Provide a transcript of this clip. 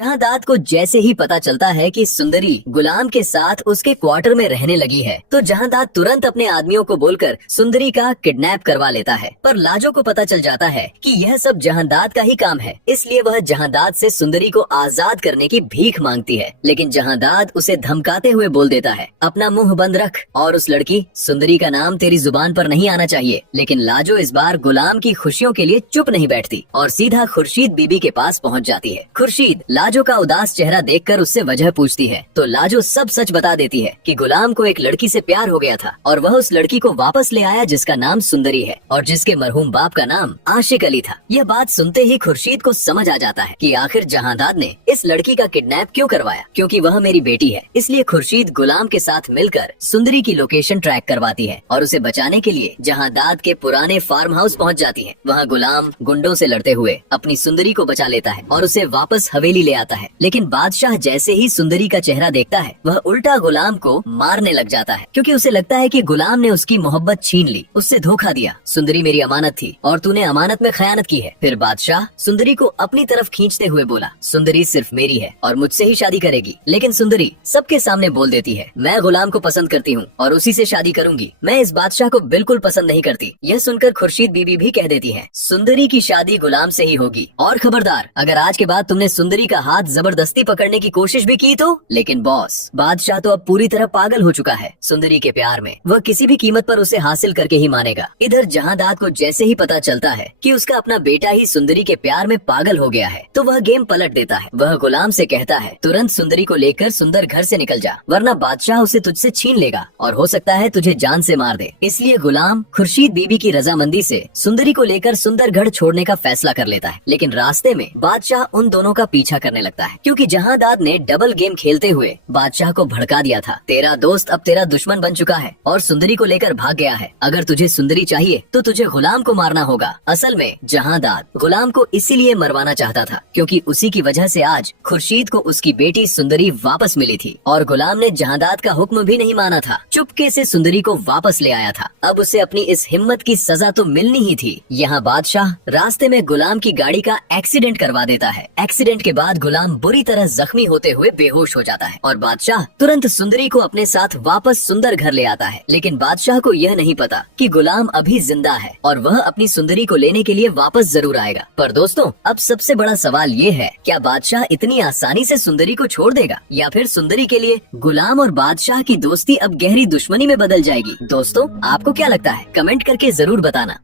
जहांदाद को जैसे ही पता चलता है कि सुंदरी गुलाम के साथ उसके क्वार्टर में रहने लगी है तो जहांदाद तुरंत अपने आदमियों को बोलकर सुंदरी का किडनैप करवा लेता है। पर लाजो को पता चल जाता है कि यह सब जहांदाद का ही काम है, इसलिए वह जहांदाद से सुंदरी को आजाद करने की भीख मांगती है। लेकिन जहांदाद उसे धमकाते हुए बोल देता है, अपना मुंह बंद रख और उस लड़की सुंदरी का नाम तेरी जुबान पर नहीं आना चाहिए। लेकिन लाजो इस बार गुलाम की खुशियों के लिए चुप नहीं बैठती और सीधा खुर्शीद बीबी के पास पहुँच जाती है। खुर्शीद लाजो का उदास चेहरा देखकर उससे वजह पूछती है तो लाजो सब सच बता देती है कि गुलाम को एक लड़की से प्यार हो गया था और वह उस लड़की को वापस ले आया जिसका नाम सुंदरी है और जिसके मरहूम बाप का नाम आशिक अली था। यह बात सुनते ही खुर्शीद को समझ आ जाता है कि आखिर जहांदाद ने इस लड़की का किडनैप क्यों करवाया, क्योंकि वह मेरी बेटी है। इसलिए खुर्शीद गुलाम के साथ मिलकर सुंदरी की लोकेशन ट्रैक करवाती है और उसे बचाने के लिए जहांदाद के पुराने फार्म हाउस पहुँच जाती है। वहाँ गुलाम गुंडों से लड़ते हुए अपनी सुंदरी को बचा लेता है और उसे वापस हवेली ले आता है। लेकिन बादशाह जैसे ही सुंदरी का चेहरा देखता है वह उल्टा गुलाम को मारने लग जाता है, क्योंकि उसे लगता है कि गुलाम ने उसकी मोहब्बत छीन ली, उससे धोखा दिया। सुंदरी मेरी अमानत थी और तूने अमानत में खयानत की है। फिर बादशाह सुंदरी को अपनी तरफ खींचते हुए बोला, सुंदरी सिर्फ मेरी है और मुझसे ही शादी करेगी। लेकिन सुंदरी सबके सामने बोल देती है, मैं गुलाम को पसंद करती हूँ और उसी से शादी करूंगी। मैं इस बादशाह को बिल्कुल पसंद नहीं करती। यह सुनकर खुर्शीद बीबी भी कह देती है, सुंदरी की शादी गुलाम से ही होगी और खबरदार अगर आज के बाद तुमने सुंदरी का हाथ जबरदस्ती पकड़ने की कोशिश भी की तो। लेकिन बॉस बादशाह तो अब पूरी तरह पागल हो चुका है सुंदरी के प्यार में, वह किसी भी कीमत पर उसे हासिल करके ही मानेगा। इधर जहांदाद को जैसे ही पता चलता है कि उसका अपना बेटा ही सुंदरी के प्यार में पागल हो गया है तो वह गेम पलट देता है। वह गुलाम से कहता है, तुरंत सुंदरी को लेकर सुंदर घर से निकल जा, वरना बादशाह उसे तुझसे छीन लेगा और हो सकता है तुझे जान से मार दे। इसलिए गुलाम खुर्शीद बीबी की रजामंदी से सुंदरी को लेकर सुंदरगढ़ छोड़ने का फैसला कर लेता है। लेकिन रास्ते में बादशाह उन दोनों का पीछा करने लगता है, क्योंकि जहांदाद ने डबल गेम खेलते हुए बादशाह को भड़का दिया था। तेरा दोस्त अब तेरा दुश्मन बन चुका है और सुंदरी को लेकर भाग गया है। अगर तुझे सुंदरी चाहिए तो तुझे गुलाम को मारना होगा। असल में जहांदाद गुलाम को इसीलिए मरवाना चाहता था क्योंकि उसी की वजह से आज खुर्शीद को उसकी बेटी सुंदरी वापस मिली थी और गुलाम ने जहांदाद का हुक्म भी नहीं माना था, चुपके से सुंदरी को वापस ले आया था। अब उसे अपनी इस हिम्मत की सजा तो मिलनी ही थी। यहाँ बादशाह रास्ते में गुलाम की गाड़ी का एक्सीडेंट करवा देता है। एक्सीडेंट के बाद गुलाम बुरी तरह जख्मी होते हुए बेहोश हो जाता है और बादशाह तुरंत सुंदरी को अपने साथ वापस सुंदर घर ले आता है। लेकिन बादशाह को यह नहीं पता कि गुलाम अभी जिंदा है और वह अपनी सुंदरी को लेने के लिए वापस जरूर आएगा। पर दोस्तों अब सबसे बड़ा सवाल ये है, क्या बादशाह इतनी आसानी से सुंदरी को छोड़ देगा या फिर सुंदरी के लिए गुलाम और बादशाह की दोस्ती अब गहरी दुश्मनी में बदल जाएगी? दोस्तों आपको क्या लगता है, कमेंट करके जरूर बताना।